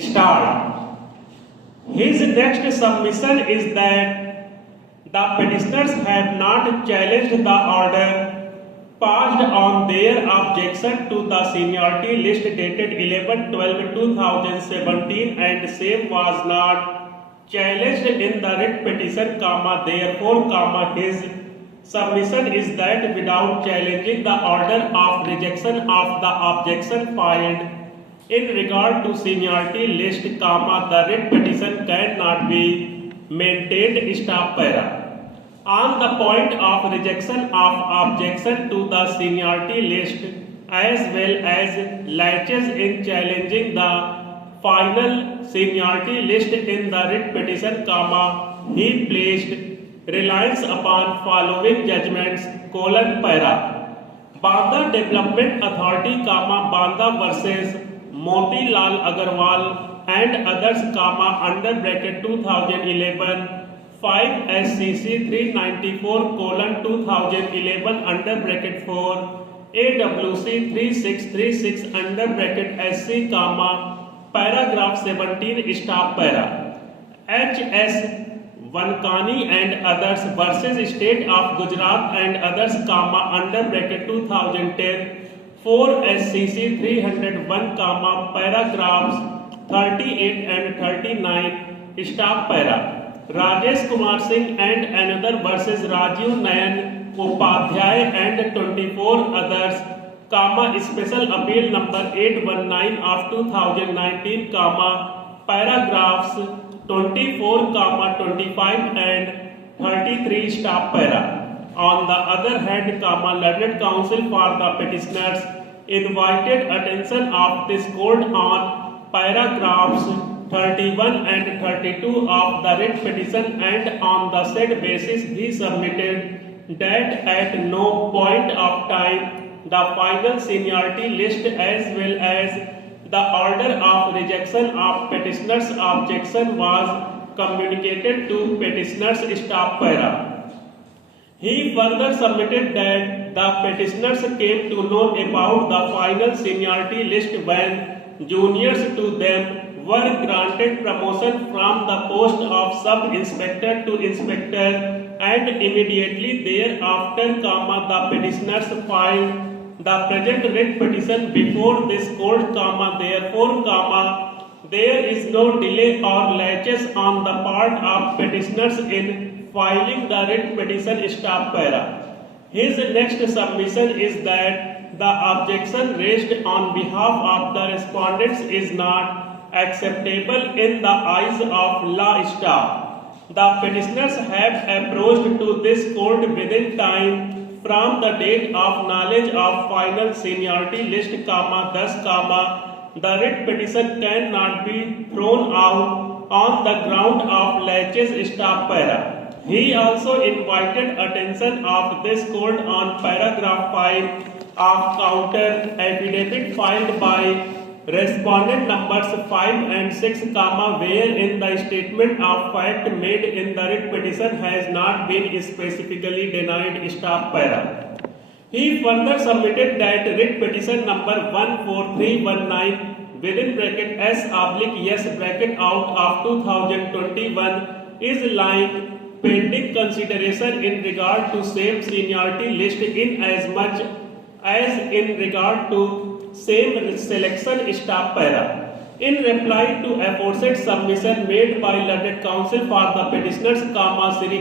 start. His next submission is that the petitioners have not challenged the order passed on their objection to the seniority list dated 11/12/2017 and same was not challenged in the writ petition, therefore, his submission is that without challenging the order of rejection of the objection filed in regard to seniority list, the writ petition cannot be maintained. Stop para. On the point of rejection of objection to the seniority list as well as laches in challenging the final seniority list in the writ petition, he placed reliance upon following judgments: para. Banda Development Authority, Banda versus Motilal Agarwal and others, under bracket 2011, 5 SCC 394:2011 under bracket 4, AWC 3636 under bracket SC, paragraph 17, stop para. HS Vankani and others versus State of Gujarat and others, under bracket 2010, 4 SCC 301, paragraphs 38 and 39, stop para. Rajesh Kumar Singh and another versus Rajiv Nayan Upadhyay and 24 others, special appeal number 819 of 2019, paragraphs 24, 25 and 33, stop para. On the other hand, learned counsel for the petitioners invited attention of this court on paragraphs 31 and 32 of the writ petition, and on the said basis he submitted that at no point of time the final seniority list as well as the order of rejection of petitioner's objection was communicated to petitioners. Stop para. He further submitted that the petitioners came to know about the final seniority list when juniors to them were granted promotion from the post of sub-inspector to inspector, and immediately thereafter, the petitioners filed the present writ petition before this court, therefore, there is no delay or laches on the part of petitioners in filing the writ petition. Stop para. His next submission is that the objection raised on behalf of the respondents is not acceptable in the eyes of law. Stop. The petitioners have approached to this court within time from the date of knowledge of final seniority list, thus, the writ petition cannot be thrown out on the ground of laches. Stop para. He also invited attention of this court on paragraph 5 of counter affidavit filed by respondent numbers 5 and 6, wherein the statement of fact made in the writ petition has not been specifically denied. Stop para. He further submitted that writ petition number 14319 within bracket S/yes bracket out of 2021 is lying pending consideration in regard to same seniority list in as much as in regard to same selection. Stop para. In reply to aforesaid submission made by learned counsel for the petitioners, Sri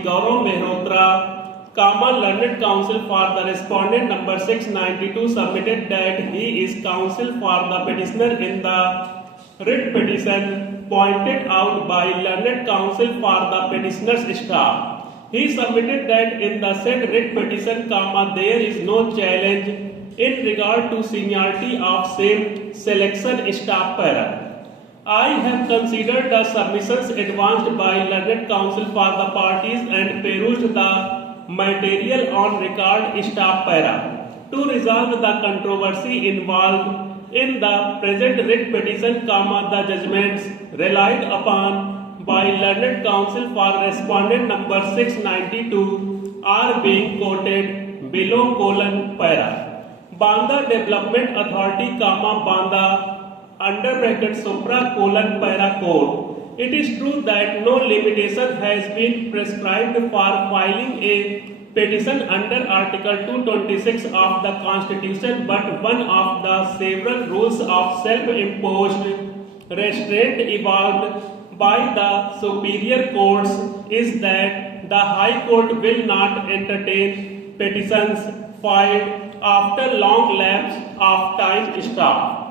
Gaurav Mehrotra, learned counsel for the respondent number 692, submitted that he is counsel for the petitioner in the writ petition pointed out by learned counsel for the petitioner's staff. He submitted that in the said writ petition, there is no challenge in regard to seniority of same selection. Stop para. I have considered the submissions advanced by learned counsel for the parties and perused the material on record. Stop para. To resolve the controversy involved in the present writ petition, the judgments relied upon by learned counsel for respondent number 692 are being quoted below: para. Banda Development Authority, Banda under bracket supra colon para court. It is true that no limitation has been prescribed for filing a petition under Article 226 of the Constitution, but one of the several rules of self-imposed restraint evolved by the superior courts is that the High Court will not entertain petitions filed after long lapse of time stop.